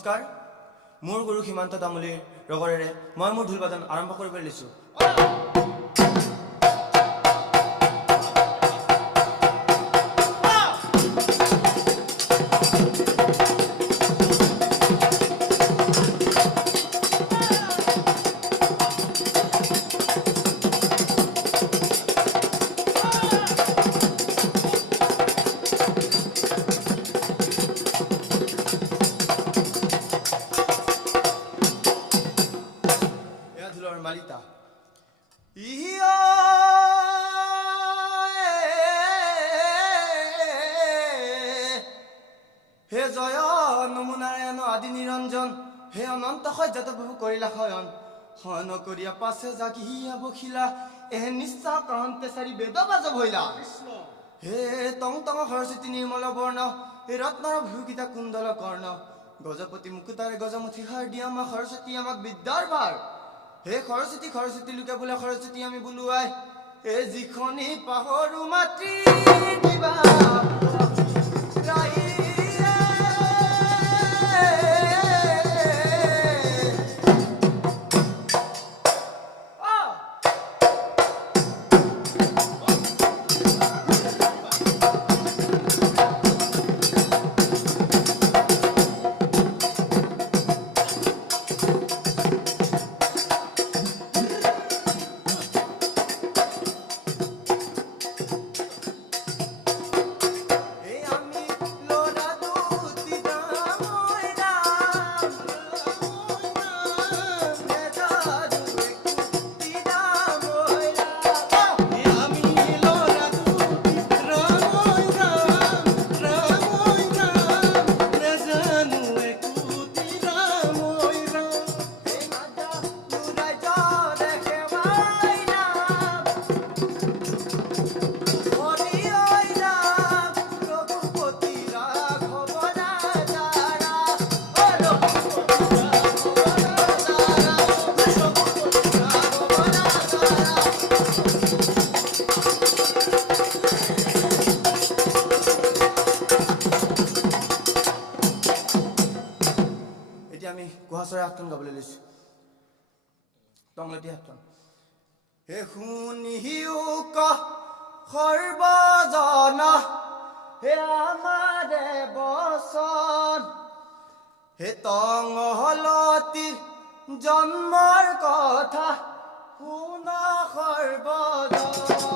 নমস্কাৰ মোৰ গুৰু সীমান্ত তামুলীৰ ৰগৰেৰে মই মোৰ ঢোলবাদন আৰম্ভ কৰিব লৈছো Malita. হে জয় নমুনাৰায়ণ আদি নিৰঞ্জন হে অনন্ত সজ্জাত বহু কৰিলা শয়ন হন কৰিয়া পাছে জাগিয়া বখিলা এহে নিশ্চা কহন্তে চাৰি বেদ বাজব হইলা হে টং টং সৰস্বতী নিৰ্মল বৰ্ণ হে ৰত্নৰ ভূগীতা কুণ্ডল কৰ্ণ গজপতি মুকুতাৰে গজমুঠি হাৰ দিয়া মা সৰস্বতী আমাক বিদ্যাৰ ভাৰ হে সৰস্বতী সৰস্বতী লোকে বোলে সৰস্বতী আমি বুলুৱাই হে যিখনি পাহৰু মাতৃ দিবা আমি গুহাচৰে আঠখন গাবলৈ লৈছো টংলতি আঠখন হে শুনিও ক সৰ্বজন হে আমাৰে বচন হে টংলতি জন্মৰ কথা শুন সৰ্বজন